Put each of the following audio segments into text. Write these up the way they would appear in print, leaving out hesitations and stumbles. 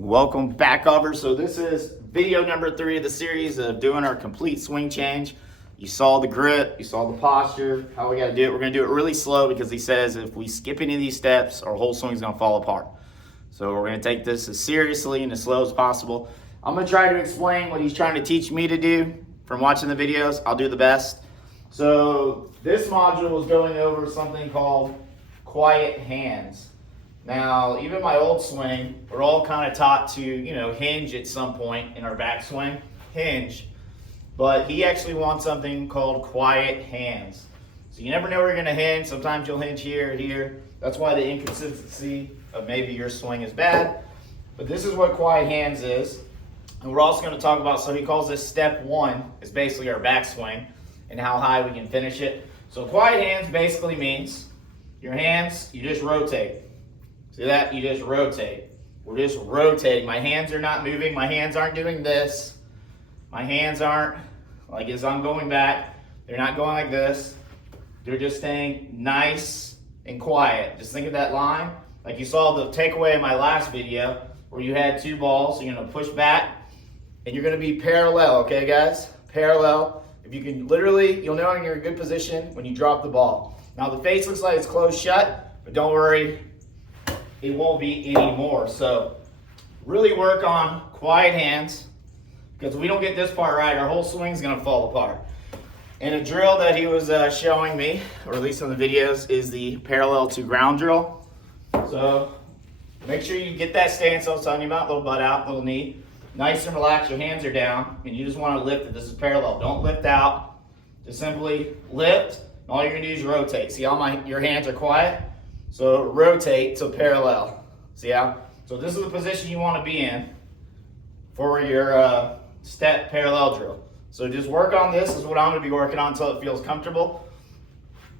Welcome back, over. So this is video number 3 of the series of doing our complete swing change. You saw the grip, you saw the posture, how we got to do it. We're going to do it really slow because he says if we skip any of these steps, our whole swing is going to fall apart. So we're going to take this as seriously and as slow as possible. I'm going to try to explain what he's trying to teach me to do from watching the videos. I'll do the best. So this module is going over something called quiet hands. Now, even my old swing, we're all kind of taught to, hinge at some point in our backswing, hinge. But he actually wants something called quiet hands. So you never know where you're going to hinge. Sometimes you'll hinge here or here. That's why the inconsistency of maybe your swing is bad. But this is what quiet hands is. And we're also going to talk about, so he calls this step 1, is basically our backswing and how high we can finish it. So quiet hands basically means your hands, you just rotate. See that? You just rotate. We're just rotating. My hands are not moving. My hands aren't doing this. My hands aren't, like as I'm going back, they're not going like this. They're just staying nice and quiet. Just think of that line. Like you saw the takeaway in my last video where you had 2 balls. So you're going to push back and you're going to be parallel, okay guys? Parallel. If you can literally, you'll know you're in a good position when you drop the ball. Now the face looks like it's closed shut, but don't worry. It won't be anymore. So really work on quiet hands, because if we don't get this part right, our whole swing's gonna fall apart. And a drill that he was showing me, or at least in the videos, is the parallel to ground drill. So make sure you get that stance I was telling you about, little butt out, little knee. Nice and relaxed, your hands are down, and you just wanna lift it. This is parallel, don't lift out. Just simply lift, and all you're gonna do is rotate. See how your hands are quiet? So rotate to parallel. See how? So this is the position you want to be in for your step parallel drill. So just work on this. This is what I'm going to be working on until it feels comfortable.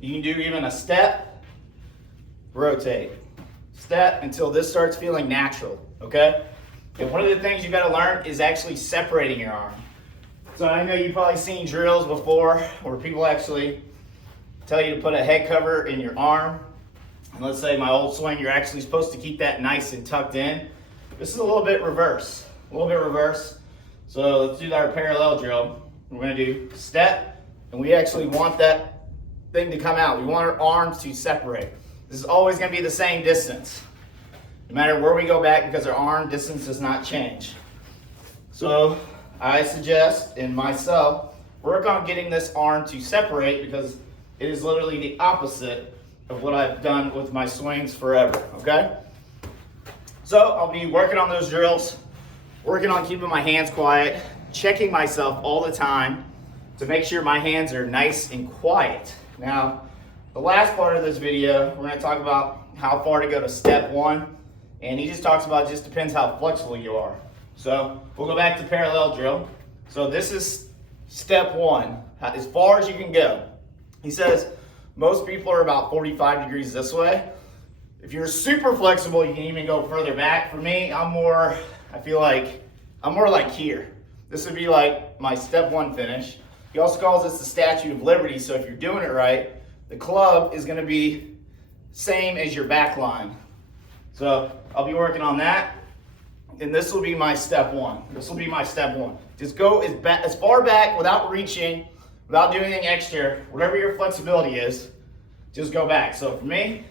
You can do even a step, rotate, step until this starts feeling natural. Okay? And one of the things you got to learn is actually separating your arm. So I know you've probably seen drills before where people actually tell you to put a head cover in your arm. And let's say my old swing, you're actually supposed to keep that nice and tucked in. This is a little bit reverse, So let's do our parallel drill. We're gonna do step, and we actually want that thing to come out. We want our arms to separate. This is always gonna be the same distance, no matter where we go back, because our arm distance does not change. So I suggest, and myself, work on getting this arm to separate, because it is literally the opposite of what I've done with my swings forever, okay? So I'll be working on those drills, working on keeping my hands quiet, checking myself all the time to make sure my hands are nice and quiet. Now, the last part of this video, we're gonna talk about how far to go to step 1, and he just talks about it just depends how flexible you are. So we'll go back to parallel drill. So this is step 1, as far as you can go. He says, most people are about 45 degrees this way. If you're super flexible, you can even go further back. For me, I feel like I'm more like here. This would be like my step 1 finish. He also calls this the Statue of Liberty, so if you're doing it right, the club is gonna be same as your back line. So I'll be working on that, and this will be my step 1. Just go as far back without reaching, without doing anything extra, whatever your flexibility is, just go back. So for me,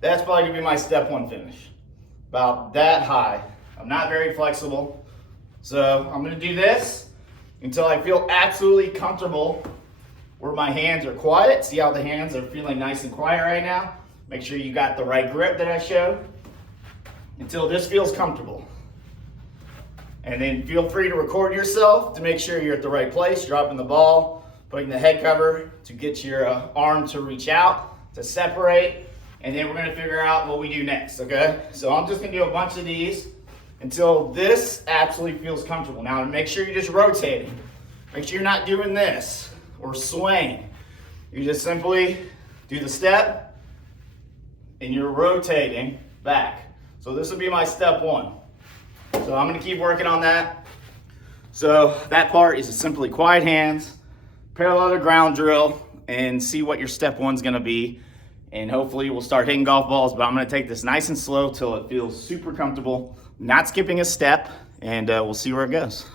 that's probably gonna be my step 1 finish. About that high. I'm not very flexible. So I'm gonna do this until I feel absolutely comfortable where my hands are quiet. See how the hands are feeling nice and quiet right now? Make sure you got the right grip that I showed. Until this feels comfortable. And then feel free to record yourself to make sure you're at the right place, dropping the ball, putting the head cover to get your arm to reach out, to separate, and then we're gonna figure out what we do next, okay? So I'm just gonna do a bunch of these until this absolutely feels comfortable. Now make sure you're just rotating. Make sure you're not doing this or swaying. You just simply do the step and you're rotating back. So this will be my step 1. So I'm gonna keep working on that. So that part is simply quiet hands, parallel to ground drill, and see what your step 1's gonna be. And hopefully we'll start hitting golf balls, but I'm gonna take this nice and slow till it feels super comfortable not skipping a step, and we'll see where it goes.